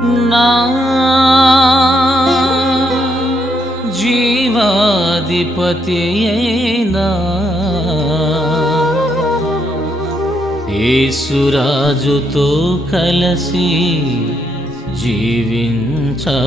నా జీవాధిపతి అయినా యేసురాజుతో కలిసి జీవించాలని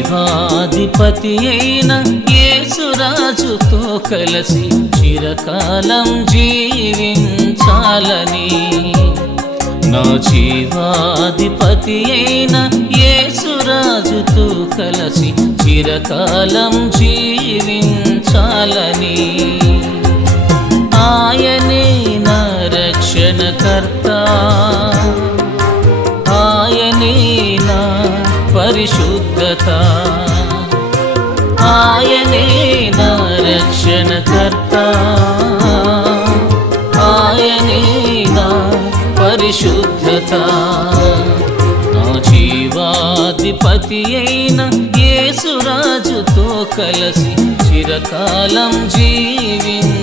జీవాధిపతి అయిన యేసురాజుతో కలిసి చిరకాలం జీవించాలని నా జీవాధిపతి అయిన యేసురాజుతో కలిసి చిరకాలం జీవించాలని ఆయనే నా రక్షణకర్త ఆయనే నా పరిశుద్ధత ఆయనే నా రక్షణకర్త ఆయనే నా పరిశుద్ధత నా జీవాధిపతి అయిన యేసురాజుతో కలిసి చిరకాలం జీవించాలని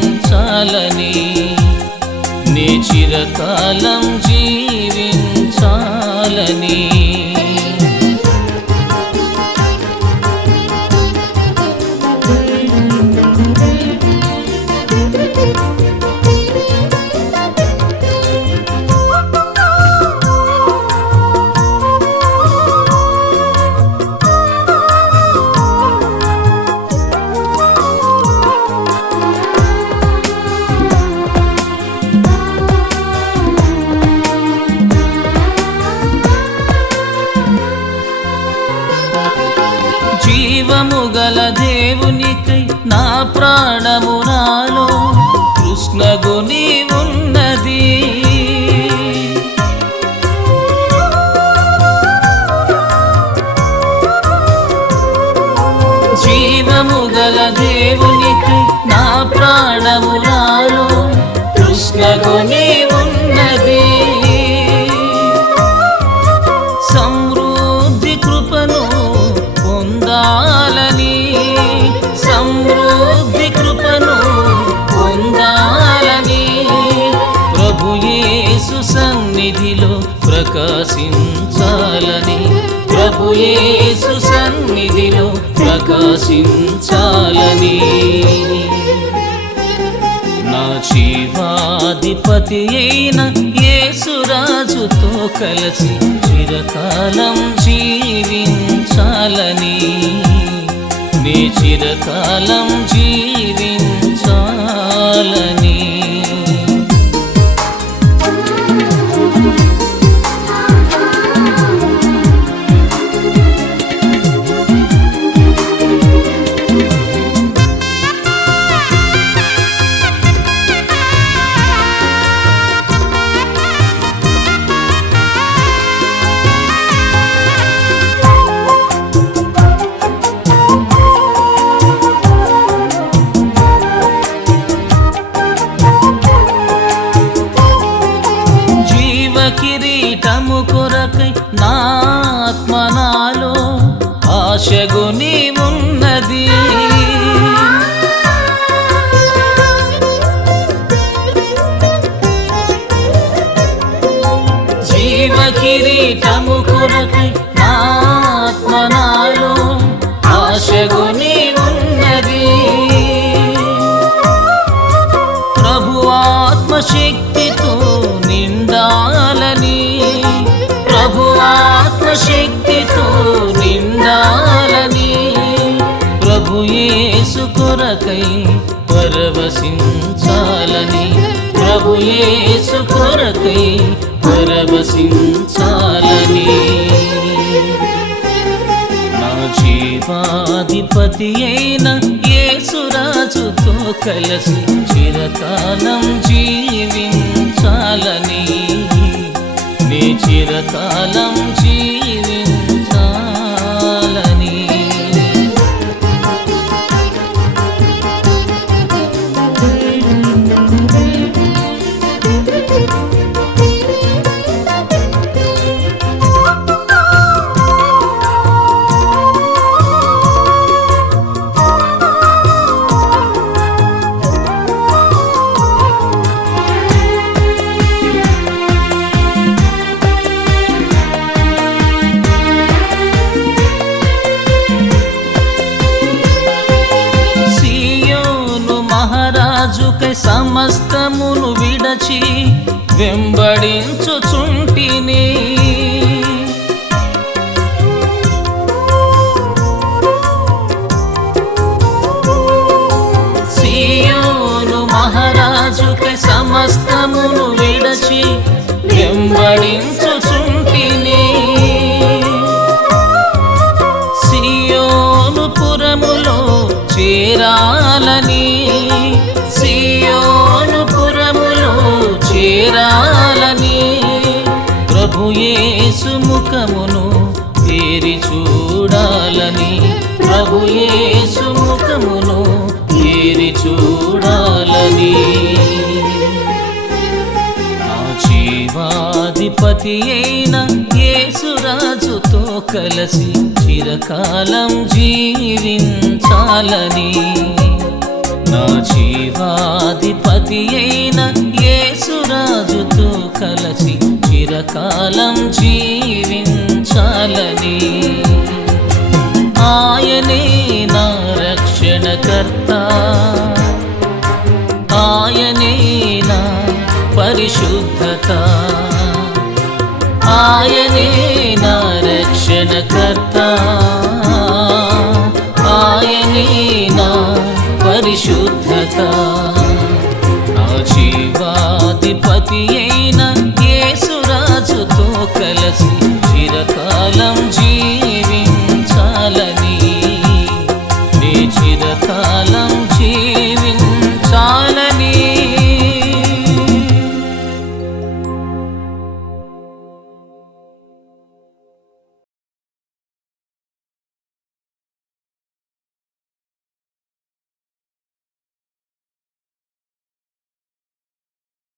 నీ చిరకాలం జీవించాలని జీవము గల దేవునికై నా ప్రాణము నాలో కృష్ణగుని ఉన్నది జీవము గల దేవునికై నా ప్రాణము నాలో కృష్ణగుని ఉన్నది సమృద్ధి కృపను పొందాలని సమృద్ధి కృపను పొందాలని ప్రభు యేసు సన్నిధిలో ప్రకాశించాలని ప్రభు యేసు సన్నిధిలో ప్రకాశించాలని నా జీవాధిపతి అయిన యేసురాజుతో కలిసి చిరకాలం జీవించాలని నీ చిరకాలం జీవించాలని కిరీటము కొరకై నా ఆత్మ నాలో ఆశగుని ఉన్నది జీవ కిరీటము కొరకై నా ఆత్మ నాలో ఆశగుని ఉన్నది ప్రభు ఆత్మశక్తితో నిండాలని ప్రభు ఆత్మశక్తితో నిండాలని ప్రభు యేసు కొరకై పరవశించాలని ప్రభు యేసు కొరకై పరవశించాలని నా జీవాధిపతి అయిన యేసురాజుతో కలిసి చిరకాలం జీవించాలని, నీ చిరకాలం జీవించాలని. రాజుకై సమస్తమును విడచి వెంబడించుచుంటిని, సియోను మహారాజుకై సమస్తమును విడచి వెంబడించుచుంటిని. సియోను పురములో చేరాలని, సియోను పురములో చేరాలని, ప్రభు యేసు ముఖమును తేరి చూడాలని, ప్రభు యేసు ముఖమును తేరి చూడాలని. నా జీవాధిపతి అయిన యేసురాజుతో కలిసి చిరకాలం జీవించాలని, నా జీవాధిపతి అయిన యేసురాజుతో కలిసి చిరకాలం జీవించాలని. ఆయనే నా రక్షణకర్త, ఆయనే నా పరిశుద్ధత, ఆయనే నా రక్షణకర్త, ఆయనే నా పరిశుద్ధత. నా జీవాధిపతి అయిన యేసురాజుతో కలిసి చిరకాలం